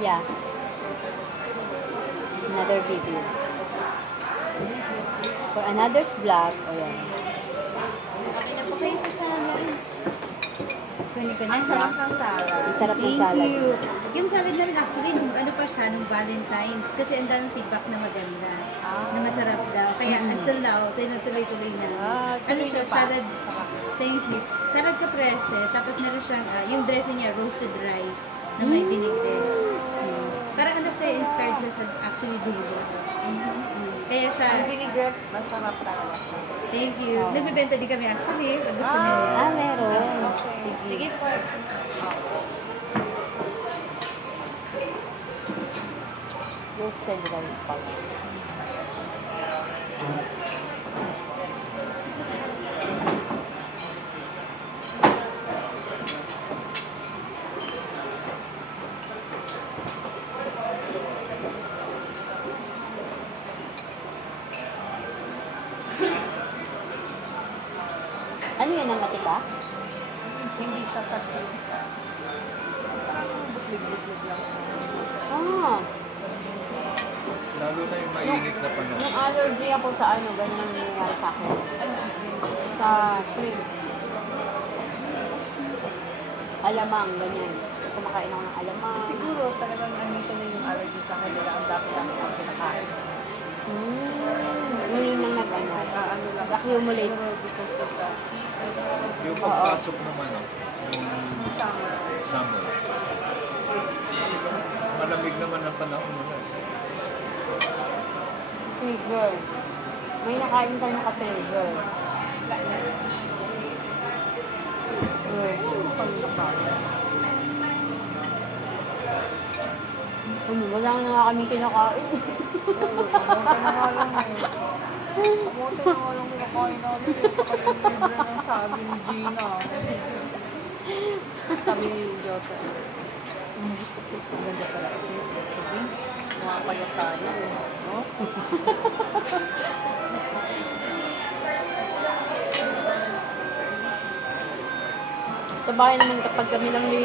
Yeah. Another video. For another's vlog. O yan. Kami na po kayo sa salad. Kunin ko na. Ang sarap ng salad. Ang sarap ng Thank salad. you. Yung salad namin actually, nung ano pa siya, nung Valentine's. Kasi ang daming feedback na maganda. Na masarap daw. Kaya until now, tinutuloy-tuloy na. Ano siya, salad. Thank you. Salad caprese. Tapos meron siyang, yung dressing niya, roasted rice. Na may vinaigrette. Parang ano siya, inspired siya sa actually dulo. Kaya siya, Ang vinaigrette, masarap talaga. thank you. Nagbibenta din kami actually. Pag gusto niyo. Meron. Okay. Sige. Sige po. Roasted rice pala. Ano yun ang matika? Hindi siya tatil. Parang butlig-butlig lang. Ah, Lalo na yung mainit na panahon. yung allergy ako sa ano, ganyan ang nangyayari sa akin. Sa shrimp. Alamang, ganyan. Kumakain ako ng alamang. Siguro talagang andito na yung allergy sa kanila. Ang dami-dami ang kinakain. Yun yung nag-ano. Ano lang. Accumulate. Siguro because of the heat. Yung pagpasok naman, yung Summer. summer. Malamig naman ang panahon nila. Trigger. May nakain ka na ka-trigger. Wala na nga kami kinakain. Kamote na nga lang eh. Kamote na nga lang kinakain namin. Libre ng saging Gina. Sabi ni Joseph. Ang ganda pala ito. Makapayat tayo eh. No? Sa bahay naman kapag kami lang ni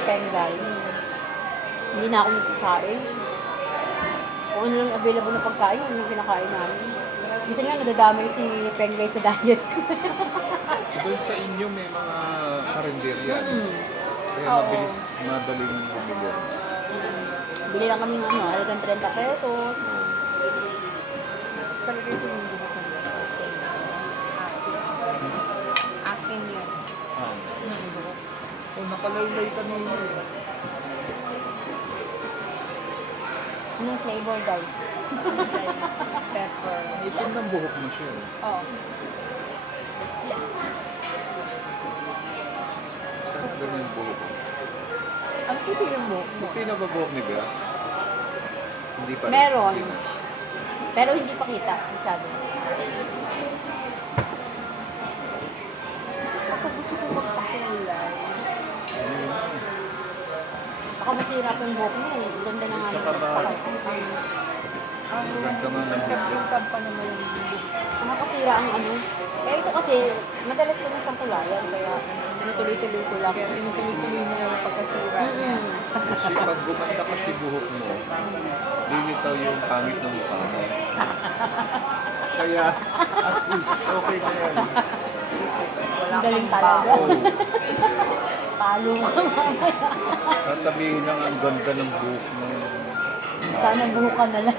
Pengay, hindi na ako nagsasaing. Kung ano lang available na pagkain, yun yung kinakain namin. Minsan nga nadadamay si Pengay sa diet. Doon sa inyo may mga karinderya. Kaya Oo. mabilis, madaling bumili. Bili lang kami ng ano, halagang 30 pesos. Palagay ko yung buhok ng akin. Akin yun. Ah. Oh, nakalaylay kanina eh. Anong flavor daw? Pepper. Itim ng buhok mo siya. Oh. Sarap ganun yung buhok. Ang pili yung buhok mo. Puti na ba buhok ni Bea? Hindi pa rin. Meron. Hindi na. Pero hindi pa kita masyado. Ako gusto ko magpakulay. Ayun na. Baka masira pa yung buhok mo. Ganda na nga Tsaka naman. ba- Ang Ganda nga ng tingkab pa naman yung buhok. Nakakasira ang ano. Eh ito kasi, madalas ko na siyang kulayan. Kaya tinutuloy-tuloy ko lang. Kaya tinutuloy-tuloy mo lang ang pagkasira niya. Kasi pag gumanda kasi buhok mo, lilitaw yung pangit ng mukha mo. Kaya, as is, okay na yan. Ang galing talaga. Oo. Palo ka. Sasabihin lang ang ganda ng buhok mo. Sana buhukan na lang.